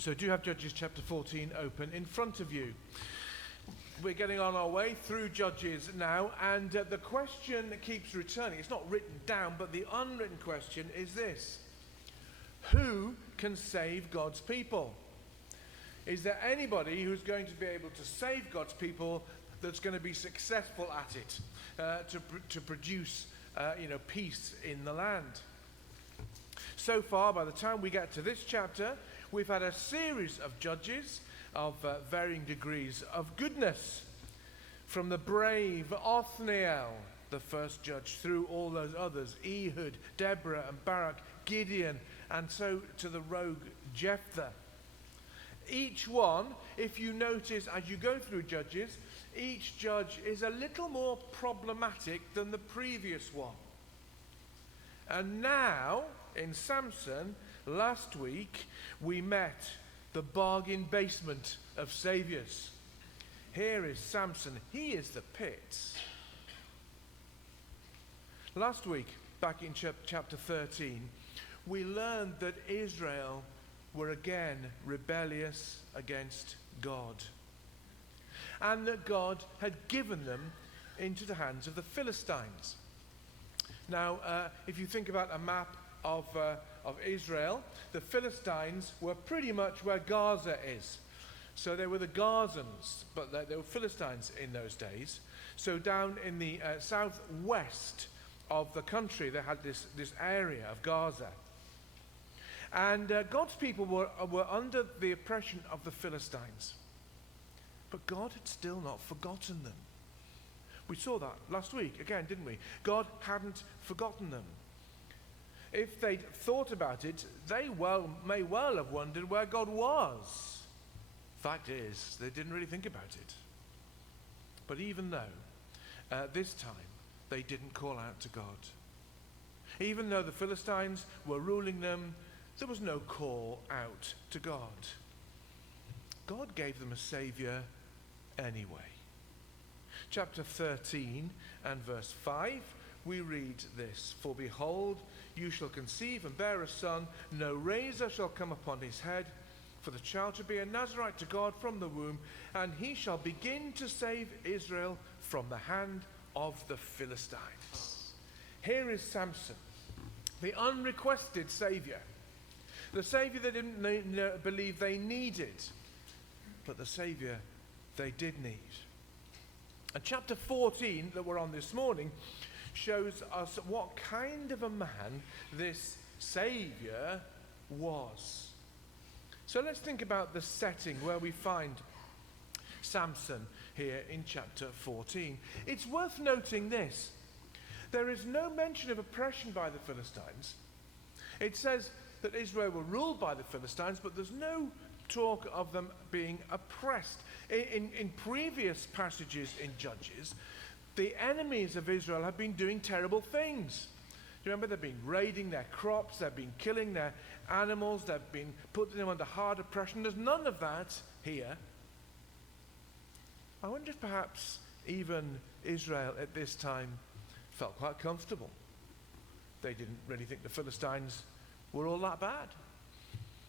So do have Judges chapter 14 open in front of you. We're getting on our way through Judges now, and the question that keeps returning, it's not written down, but the unwritten question is this: who can save God's people? Is there anybody who's going to be able to save God's people that's going to be successful at it, to produce peace in the land? So far, by the time we get to this chapter, we've had a series of judges of varying degrees of goodness. From the brave Othniel, the first judge, through all those others, Ehud, Deborah and Barak, Gideon, and so to the rogue Jephthah. Each one, if you notice as you go through Judges, each judge is a little more problematic than the previous one. And now, in Samson, last week, we met the bargain basement of saviours. Here is Samson. He is the pits. Last week, back in chapter 13, we learned that Israel were again rebellious against God, and that God had given them into the hands of the Philistines. Now, if you think about a map of Israel, the Philistines were pretty much where Gaza is. So they were the Gazans, but they were Philistines in those days. So down in the southwest of the country, they had this area of Gaza. And God's people were under the oppression of the Philistines. But God had still not forgotten them. We saw that last week again, didn't we? God hadn't forgotten them. If they'd thought about it, they may well have wondered where God was. Fact is, they didn't really think about it. But even though, this time, they didn't call out to God. Even though the Philistines were ruling them, there was no call out to God. God gave them a saviour anyway. Chapter 13 and verse 5, we read this: "For behold, you shall conceive and bear a son, no razor shall come upon his head, for the child shall be a Nazarite to God from the womb, and he shall begin to save Israel from the hand of the Philistines." Here is Samson, the unrequested saviour. The saviour they didn't believe they needed, but the saviour they did need. And chapter 14 that we're on this morning shows us what kind of a man this saviour was. So let's think about the setting where we find Samson here in chapter 14. It's worth noting this: there is no mention of oppression by the Philistines. It says that Israel were ruled by the Philistines, but there's no talk of them being oppressed. In previous passages in Judges, the enemies of Israel have been doing terrible things. Do you remember? They've been raiding their crops, they've been killing their animals, they've been putting them under hard oppression. There's none of that here. I wonder if perhaps even Israel at this time felt quite comfortable. They didn't really think the Philistines were all that bad.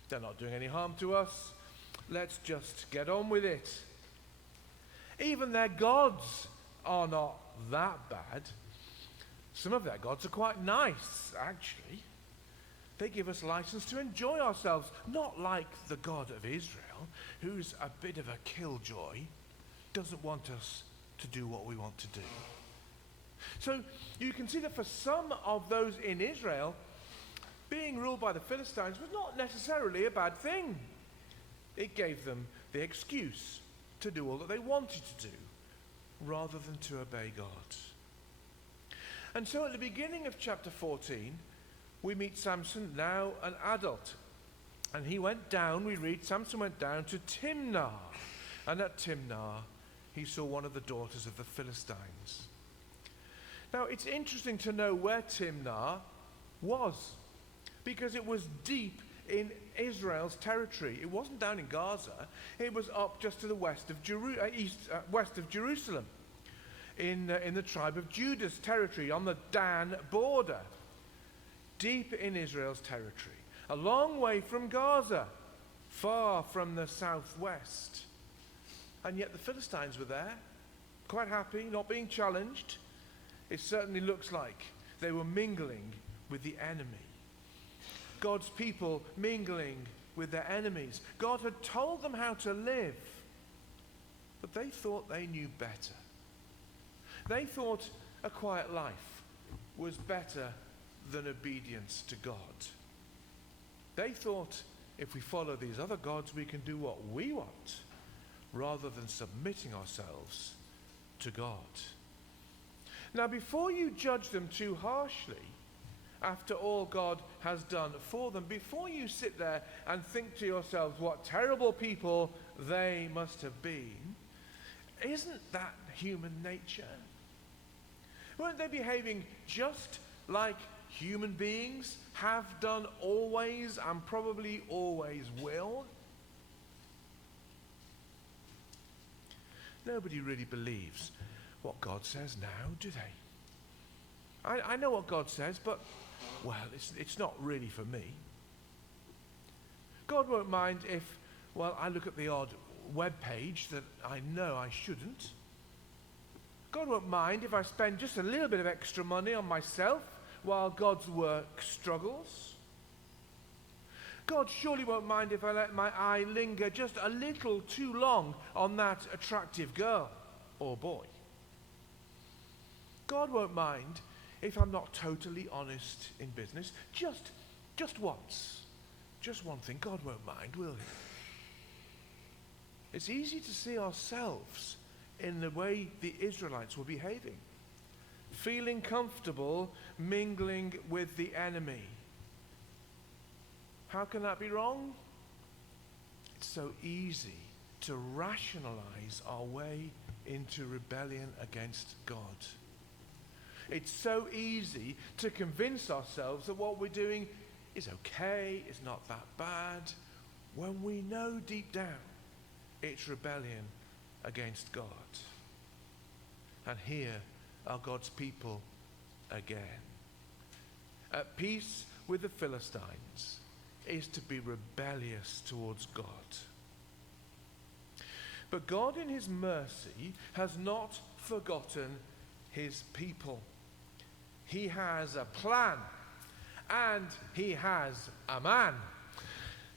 They're not doing any harm to us. Let's just get on with it. Even their gods are not that bad. Some of their gods are quite nice, actually. They give us license to enjoy ourselves, not like the God of Israel, who's a bit of a killjoy, doesn't want us to do what we want to do. So you can see that for some of those in Israel, being ruled by the Philistines was not necessarily a bad thing. It gave them the excuse to do all that they wanted to do, rather than to obey God. And so at the beginning of chapter 14, we meet Samson, now an adult. And he went down, we read, Samson went down to Timnah. And at Timnah, he saw one of the daughters of the Philistines. Now, it's interesting to know where Timnah was, because it was deep in Israel's territory. It wasn't down in Gaza. It was up just to the west of Jerusalem, in the tribe of Judah's territory, on the Dan border, deep in Israel's territory, a long way from Gaza. far from the southwest. And yet the Philistines were there, quite happy, not being challenged. It certainly looks like they were mingling with the enemy. God's people mingling with their enemies. God had told them how to live, but they thought they knew better. They thought a quiet life was better than obedience to God. They thought if we follow these other gods, we can do what we want, rather than submitting ourselves to God. Now, before you judge them too harshly, after all God has done for them, before you sit there and think to yourselves what terrible people they must have been, isn't that human nature? Weren't they behaving just like human beings have done always and probably always will? Nobody really believes what God says now, do they? I know what God says, but, well, it's not really for me. God won't mind if, well, I look at the odd web page that I know I shouldn't. God won't mind if I spend just a little bit of extra money on myself while God's work struggles. God surely won't mind if I let my eye linger just a little too long on that attractive girl or boy. God won't mind if I'm not totally honest in business, just once. Just one thing. God won't mind, will he? It's easy to see ourselves in the way the Israelites were behaving, feeling comfortable mingling with the enemy. How can that be wrong? It's so easy to rationalize our way into rebellion against God. It's so easy to convince ourselves that what we're doing is okay, it's not that bad, when we know deep down it's rebellion against God. And here are God's people again. At peace with the Philistines is to be rebellious towards God. But God in his mercy has not forgotten his people. He has a plan, and he has a man.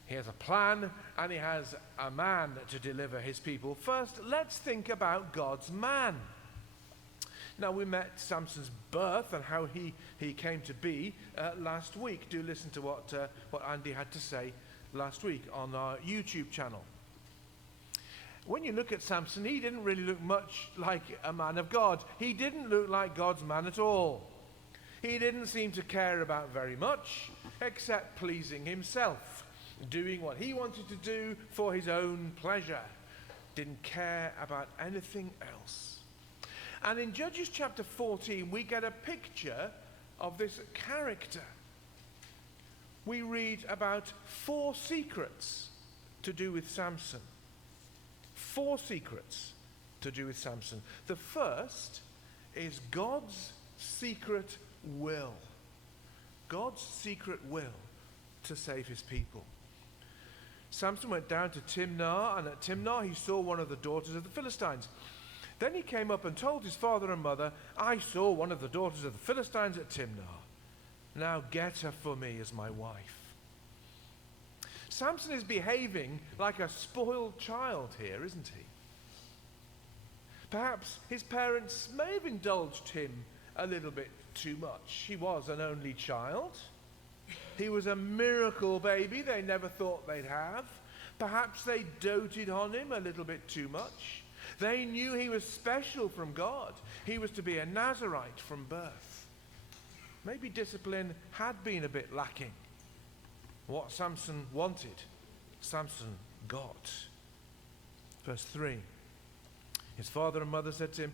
He has a plan, and he has a man to deliver his people. First, let's think about God's man. Now, we met Samson's birth and how he came to be last week. Do listen to what Andy had to say last week on our YouTube channel. When you look at Samson, he didn't really look much like a man of God. He didn't look like God's man at all. He didn't seem to care about very much except pleasing himself, doing what he wanted to do for his own pleasure. Didn't care about anything else. And in Judges chapter 14, we get a picture of this character. We read about 4 secrets to do with Samson. 4 secrets to do with Samson. The first is God's secret will. God's secret will to save his people. Samson went down to Timnah, and at Timnah he saw one of the daughters of the Philistines. Then he came up and told his father and mother, I saw one of the daughters of the Philistines at Timnah. Now get her for me as my wife. Samson is behaving like a spoiled child here, isn't he? Perhaps his parents may have indulged him a little bit too much. He was an only child. He was a miracle baby they never thought they'd have. Perhaps they doted on him a little bit too much. They knew he was special from God. He was to be a Nazarite from birth. Maybe discipline had been a bit lacking. What Samson wanted, Samson got. Verse 3. His father and mother said to him,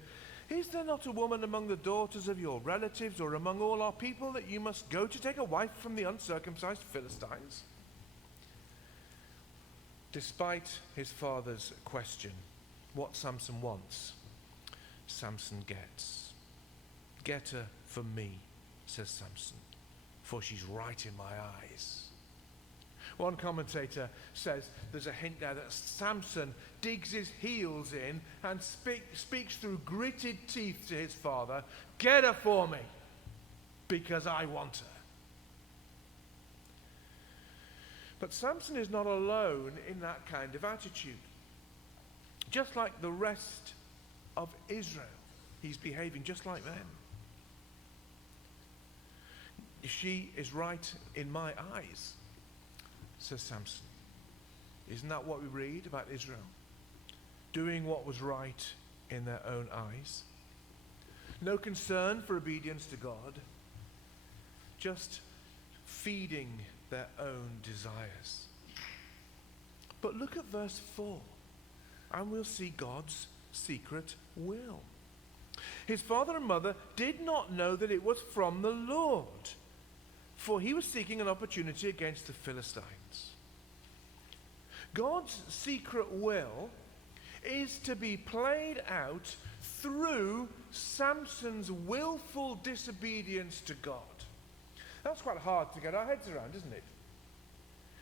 Is there not a woman among the daughters of your relatives or among all our people that you must go to take a wife from the uncircumcised Philistines? Despite his father's question, what Samson wants, Samson gets. Get her for me, says Samson, for she's right in my eyes. One commentator says there's a hint there that Samson digs his heels in and speaks through gritted teeth to his father, "Get her for me, because I want her." But Samson is not alone in that kind of attitude. Just like the rest of Israel, he's behaving just like them. "She is right in my eyes," says Samson. Isn't that what we read about Israel? Doing what was right in their own eyes. No concern for obedience to God, just feeding their own desires. But look at verse 4, and we'll see God's secret will. His father and mother did not know that it was from the Lord, for he was seeking an opportunity against the Philistines. God's secret will is to be played out through Samson's willful disobedience to God. That's quite hard to get our heads around, isn't it?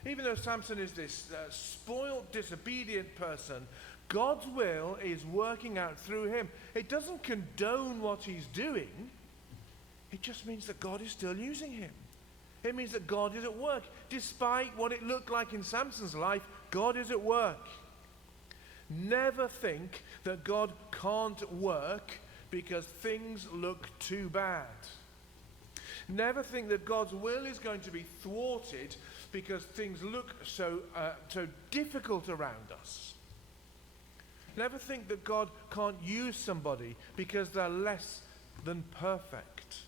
Even though Samson is this spoiled, disobedient person, God's will is working out through him. It doesn't condone what he's doing. It just means that God is still using him. It means that God is at work. Despite what it looked like in Samson's life, God is at work. Never think that God can't work because things look too bad. Never think that God's will is going to be thwarted because things look so difficult around us. Never think that God can't use somebody because they're less than perfect.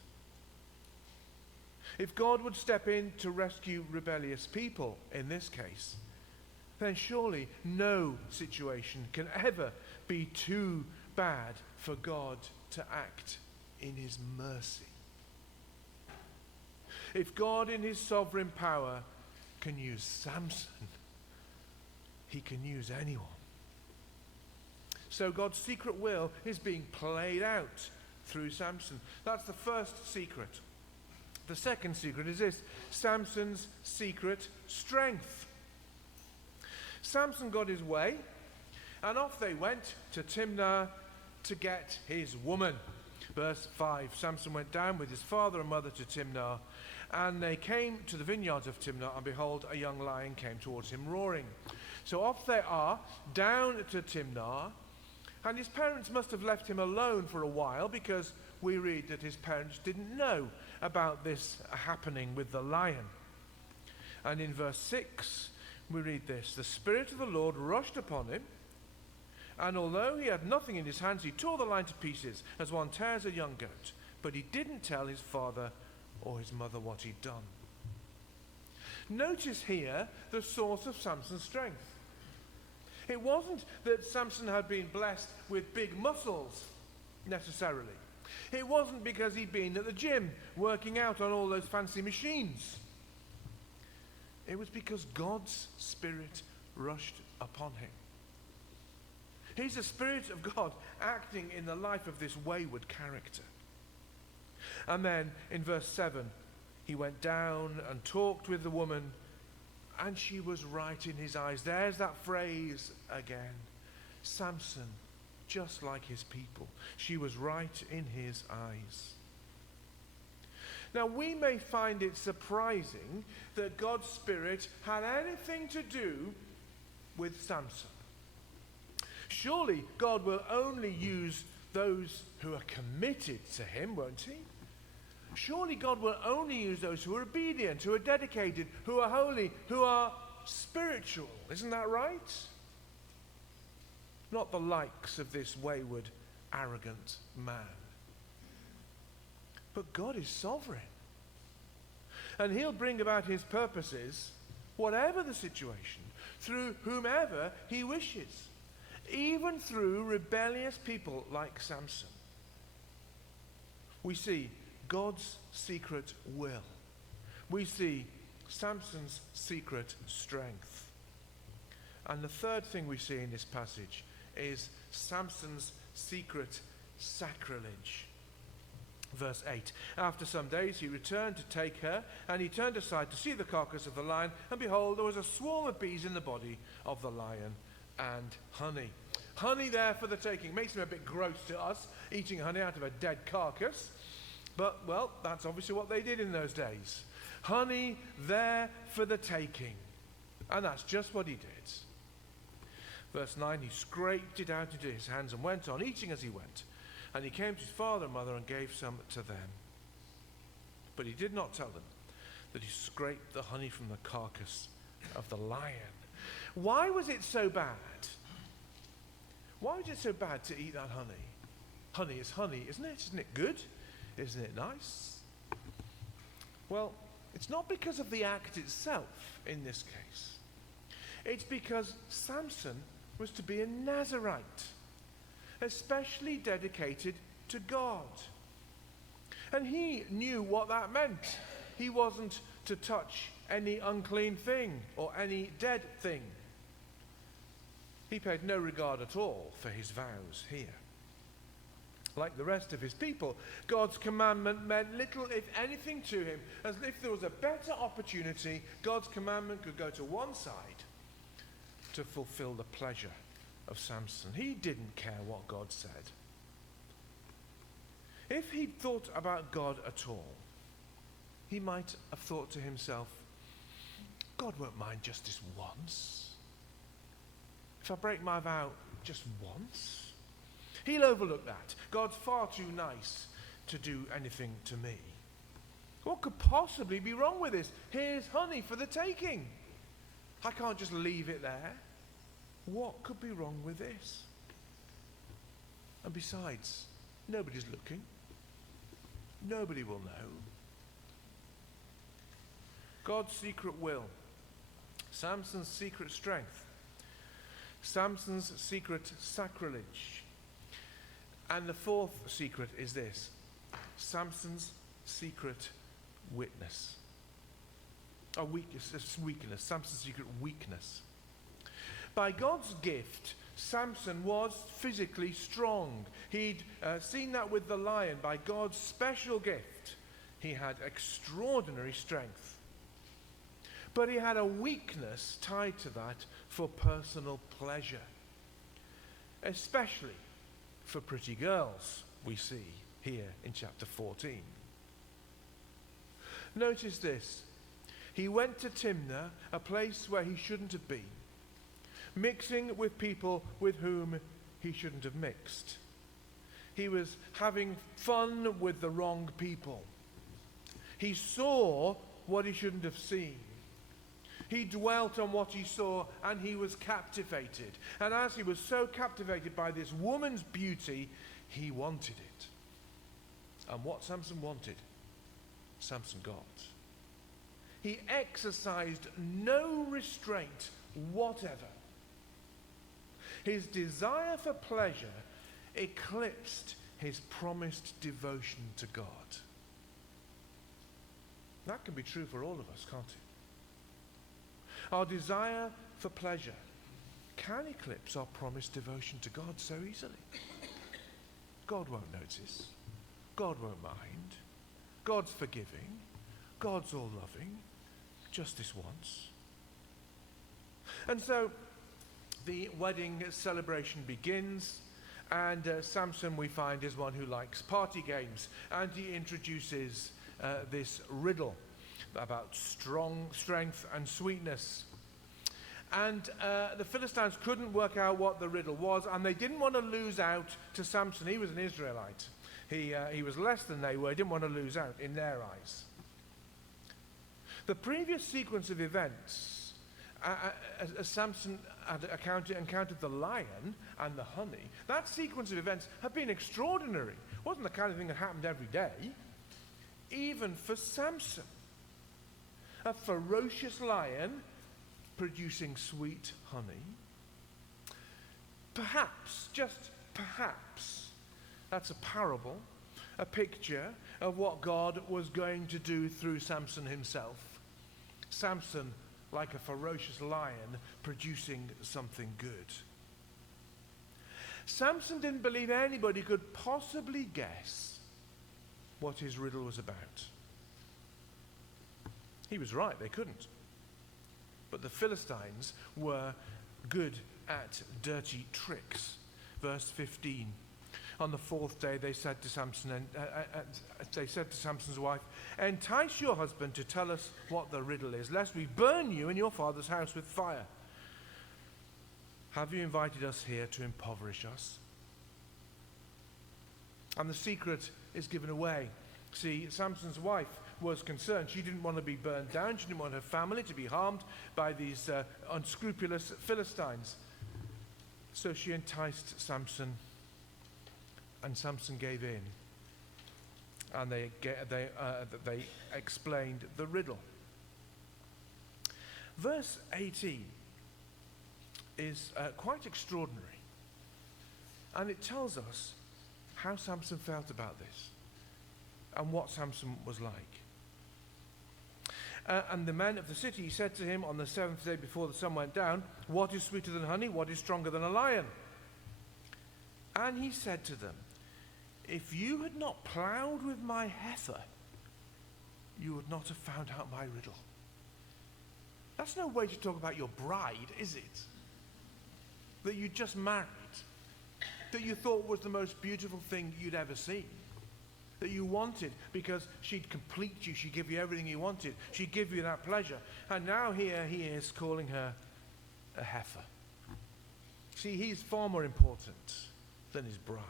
If God would step in to rescue rebellious people, in this case, then surely no situation can ever be too bad for God to act in his mercy. If God in his sovereign power can use Samson, he can use anyone. So God's secret will is being played out through Samson. That's the first secret. The second secret is this: Samson's secret strength. Samson got his way, and off they went to Timnah to get his woman. Verse 5, Samson went down with his father and mother to Timnah, and they came to the vineyards of Timnah, and behold, a young lion came towards him roaring. So off they are, down to Timnah, and his parents must have left him alone for a while, because we read that his parents didn't know about this happening with the lion. And in verse 6, we read this: the Spirit of the Lord rushed upon him, and although he had nothing in his hands, he tore the lion to pieces as one tears a young goat. But he didn't tell his father or his mother what he'd done. Notice here the source of Samson's strength. It wasn't that Samson had been blessed with big muscles, necessarily. It wasn't because he'd been at the gym working out on all those fancy machines. It was because God's Spirit rushed upon him. He's the Spirit of God acting in the life of this wayward character. And then in verse 7, he went down and talked with the woman, and she was right in his eyes. There's that phrase again. Samson, just like his people. She was right in his eyes. Now, we may find it surprising that God's Spirit had anything to do with Samson. Surely God will only use those who are committed to him, won't he? Surely God will only use those who are obedient, who are dedicated, who are holy, who are spiritual. Isn't that right? Not the likes of this wayward, arrogant man. But God is sovereign. And he'll bring about his purposes, whatever the situation, through whomever he wishes. Even through rebellious people like Samson. We see God's secret will. We see Samson's secret strength. And the third thing we see in this passage is Samson's secret sacrilege. Verse 8, after some days he returned to take her, and he turned aside to see the carcass of the lion, and behold, there was a swarm of bees in the body of the lion, and honey. Honey there for the taking. Makes him a bit gross to us, eating honey out of a dead carcass. But, well, that's obviously what they did in those days. Honey there for the taking. And that's just what he did. Verse 9, he scraped it out into his hands and went on, eating as he went. And he came to his father and mother and gave some to them. But he did not tell them that he scraped the honey from the carcass of the lion. Why was it so bad? Why was it so bad to eat that honey? Honey is honey, isn't it? Isn't it good? Isn't it nice? Well, it's not because of the act itself in this case. It's because Samson was to be a Nazirite, especially dedicated to God. And he knew what that meant. He wasn't to touch any unclean thing or any dead thing. He paid no regard at all for his vows here. Like the rest of his people, God's commandment meant little, if anything, to him. As if there was a better opportunity, God's commandment could go to one side to fulfill the pleasure of Samson. He didn't care what God said. If he'd thought about God at all, he might have thought to himself, God won't mind just this once. If I break my vow just once, he'll overlook that. God's far too nice to do anything to me. What could possibly be wrong with this? Here's honey for the taking. I can't just leave it there. What could be wrong with this? And besides, nobody's looking. Nobody will know. God's secret will. Samson's secret strength. Samson's secret sacrilege. And the fourth secret is this: Samson's secret witness. Weakness. Samson's secret weakness. By God's gift, Samson was physically strong. He'd seen that with the lion. By God's special gift, he had extraordinary strength. But he had a weakness tied to that for personal pleasure, especially for pretty girls, we see here in chapter 14. Notice this. He went to Timnah, a place where he shouldn't have been, mixing with people with whom he shouldn't have mixed. He was having fun with the wrong people. He saw what he shouldn't have seen. He dwelt on what he saw, and he was captivated. And as he was so captivated by this woman's beauty, he wanted it. And what Samson wanted, Samson got. He exercised no restraint whatever. His desire for pleasure eclipsed his promised devotion to God. That can be true for all of us, can't it? Our desire for pleasure can eclipse our promised devotion to God so easily. God won't notice. God won't mind. God's forgiving. God's all-loving. Just this once. And so the wedding celebration begins, and Samson, we find, is one who likes party games, and he introduces this riddle about strength and sweetness. And the Philistines couldn't work out what the riddle was, and they didn't want to lose out to Samson. He was an Israelite. He was less than they were. He didn't want to lose out in their eyes. The previous sequence of events, as Samson had encountered the lion and the honey, that sequence of events had been extraordinary. It wasn't the kind of thing that happened every day, even for Samson. A ferocious lion producing sweet honey. Perhaps, just perhaps, that's a parable, a picture of what God was going to do through Samson himself. Samson, like a ferocious lion, producing something good. Samson didn't believe anybody could possibly guess what his riddle was about. He was right, they couldn't. But the Philistines were good at dirty tricks. Verse 15. On the fourth day they said to Samson, they said to Samson's wife, "Entice your husband to tell us what the riddle is, lest we burn you and your father's house with fire. Have you invited us here to impoverish us?" And the secret is given away. See, Samson's wife was concerned. She didn't want to be burned down. She didn't want her family to be harmed by these unscrupulous Philistines. So she enticed Samson, and Samson gave in. And they explained the riddle. Verse 18 is quite extraordinary. And it tells us how Samson felt about this and what Samson was like. And the men of the city said to him on the seventh day before the sun went down, "What is sweeter than honey? What is stronger than a lion?" And he said to them, "If you had not plowed with my heifer, you would not have found out my riddle." That's no way to talk about your bride, is it? That you just married, that you thought was the most beautiful thing you'd ever seen, that you wanted because she'd complete you, she'd give you everything you wanted, she'd give you that pleasure. And now here he is calling her a heifer. See, he's far more important than his bride.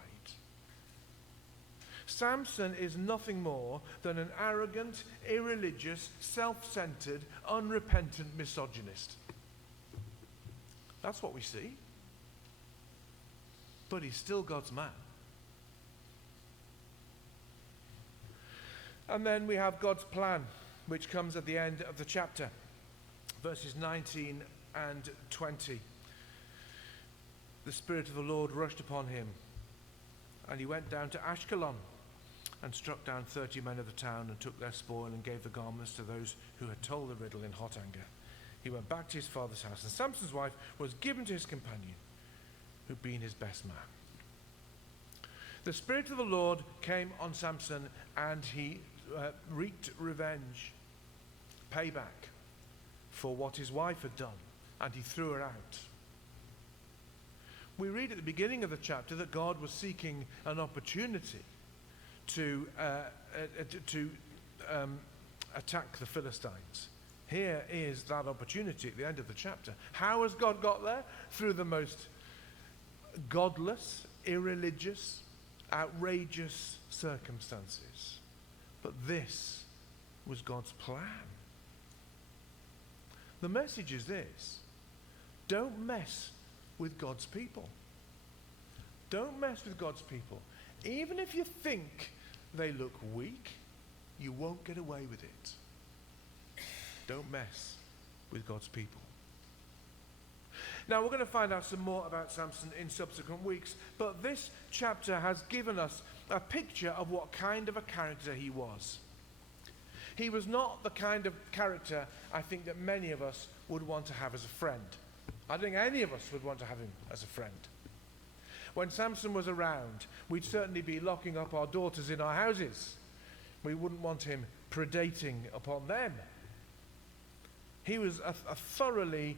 Samson is nothing more than an arrogant, irreligious, self-centered, unrepentant misogynist. That's what we see. But he's still God's man. And then we have God's plan, which comes at the end of the chapter, verses 19 and 20. The Spirit of the Lord rushed upon him, and he went down to Ashkelon and struck down 30 men of the town and took their spoil and gave the garments to those who had told the riddle in hot anger. He went back to his father's house, and Samson's wife was given to his companion, who'd been his best man. The Spirit of the Lord came on Samson, and he wreaked revenge, payback for what his wife had done, and he threw her out. We read at the beginning of the chapter that God was seeking an opportunity to attack the Philistines. Here is that opportunity at the end of the chapter. How has God got there? Through the most godless, irreligious, outrageous circumstances. But this was God's plan. The message is this: don't mess with God's people. Don't mess with God's people. Even if you think they look weak, you won't get away with it. Don't mess with God's people. Now, we're going to find out some more about Samson in subsequent weeks, but this chapter has given us a picture of what kind of a character he was. He was not the kind of character I think that many of us would want to have as a friend. I don't think any of us would want to have him as a friend. When Samson was around, we'd certainly be locking up our daughters in our houses. We wouldn't want him predating upon them. He was a thoroughly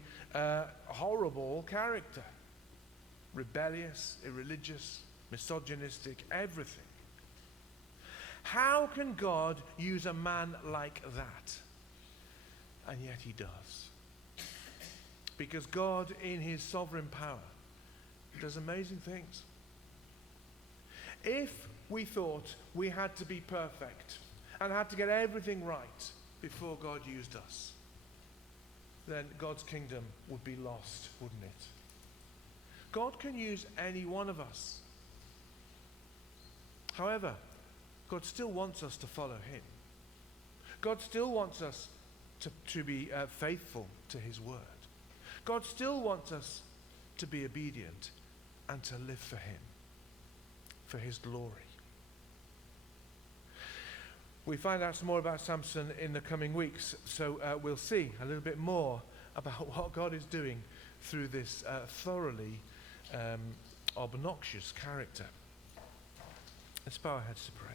horrible character. Rebellious, irreligious, misogynistic, everything. How can God use a man like that? And yet he does. Because God, in his sovereign power, does amazing things. If we thought we had to be perfect and had to get everything right before God used us, then God's kingdom would be lost, wouldn't it? God can use any one of us. However, God still wants us to follow him. God still wants us to be faithful to his word. God still wants us to be obedient and to live for him, for his glory. We find out some more about Samson in the coming weeks, so we'll see a little bit more about what God is doing through this thoroughly obnoxious character. Let's bow our heads to pray.